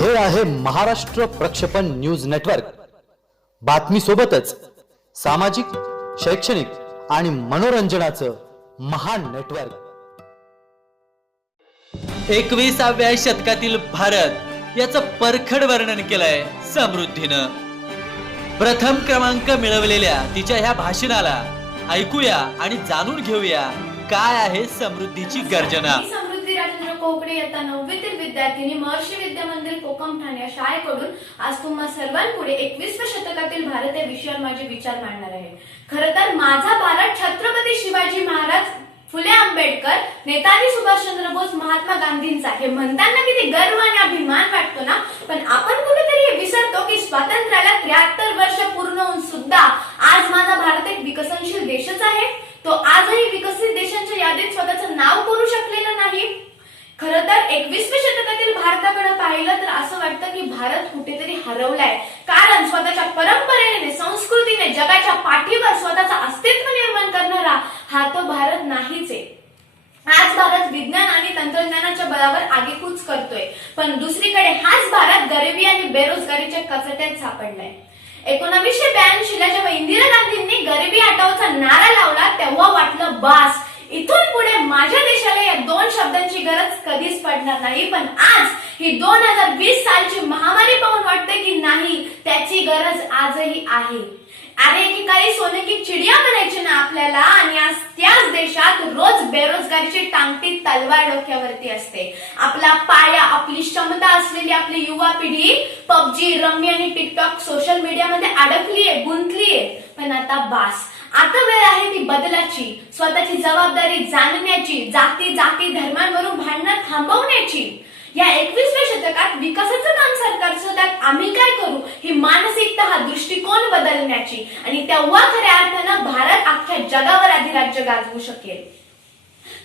हे आहे महाराष्ट्र प्रक्षेपण न्यूज नेटवर्क. बातमी सोबतच सामाजिक शैक्षणिक आणि मनोरंजनाचं महान नेटवर्क. एकविसाव्या शतकातील भारत याचं परखड वर्णन केलंय समृद्धीनं. प्रथम क्रमांक मिळवलेल्या तिच्या ह्या भाषणाला ऐकूया आणि जाणून घेऊया काय आहे समृद्धीची गर्जना. समृद्धी कोकडे इयत्ता नववीतील विद्यार्थिनी महर्षी विद्या मंदिर कोकम ठाणे शाळेकडून आज तुम्हा सर्वांपुढे एकवीसव्या शतकातील भारत या विषयावर माझे विचार मांडणार आहे. खर तर माझा भारत छत्रपती शिवाजी महाराज फुले आंबेडकर नेताजी सुभाषचंद्र बोस महात्मा गांधींचा हे म्हणताना किती गर्व आणि अभिमान वाटतो ना? पण आपण कुठेतरी हे विसरतो की स्वातंत्र्याला त्र्याहत्तर वर्ष पूर्ण होऊन सुद्धा आज माझा भारत एक विकसनशील देशच आहे तो आजही विकसित देशांच्या यादीत स्वतःचं नाव करू शकलेला नाही खर तर एकवीसव्या शतकातील भारताकडे पाहिलं तर असं वाटतं की भारत कुठेतरी हरवलाय. कारण स्वतःच्या परंपरेने संस्कृतीने जगाच्या पाठीवर स्वतःचं अस्तित्व निर्माण करणारा हा तो भारत नाहीच आहे. आज भारत विज्ञान आणि तंत्रज्ञानाच्या बळावर आगेकूच करतोय. पण दुसरीकडे हाच भारत गरिबी आणि बेरोजगारीच्या कचट्यात सापडलाय. एकोणवीसशे ब्याऐंशी ला जेव्हा इंदिरा गांधींनी गरिबी हटावचा नारा लावला तेव्हा वाटलं बास. इथून पुढे माझ्या देशाला या दोन शब्दांची गरज कधीच पडणार नाही. पण आज ही दोन हजार वीस सालची महामारी पाहून वाटते की नाही त्याची गरज आजही आहे. अरे एकेकाळी सोने की चिडिया म्हणायची ना आपल्याला आणि आज त्याच देशात रोज बेरोजगारीची टांगती तलवार डोक्यावरती असते. आपला पाया आपली क्षमता असलेली आपली युवा पिढी पबजी रम्मी आणि टिकटॉक सोशल मीडियामध्ये अडकलीये गुंतलीये. पण आता बास. आता वेळ आहे ती बदल बदलाची स्वतःची जबाबदारी जाणण्याची जाती जाती धर्मांवरून भांडणं थांबवण्याची. या एकवीसव्या शतकात विकासाचं काम सरकार त्यात आम्ही काय करू? ही मानसिकता हा दृष्टिकोन बदलण्याची. आणि तेव्हा खऱ्या अर्थानं भारत अख्ख्या जगावर अधिराज्य गाजवू शकेल.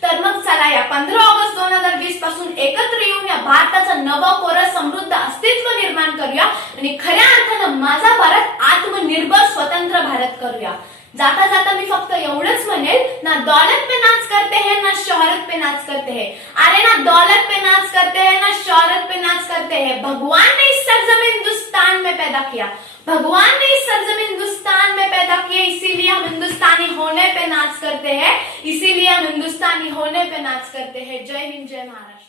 तर मग चला या पंधरा ऑगस्ट दोन हजार वीसपासून एकत्र येऊन या भारताचं नवं कोरं समृद्ध अस्तित्व निर्माण करूया. आणि खऱ्या अर्थानं माझा भारत आत्मनिर्भर स्वतंत्र भारत करूया. जाता जाता मी फक्त एवढंच म्हणेल ना दौलत पे नाच करते हैं ना शोहरत पे नाच करते हैं. अरे ना दौलत पे नाच करते हैं ना शोहरत पे नाच करते हैं. भगवान ने इस सरजमीन हिंदुस्तान में पैदा किया. भगवान ने इस सरजम हिंदुस्तान में पैदा किया इसीलिए हम हिंदुस्तानी होने पे नाच करते हैं. इसीलिए हम हिंदुस्तानी होने पे नाच करते हैं. जय हिंद जय महाराष्ट्र.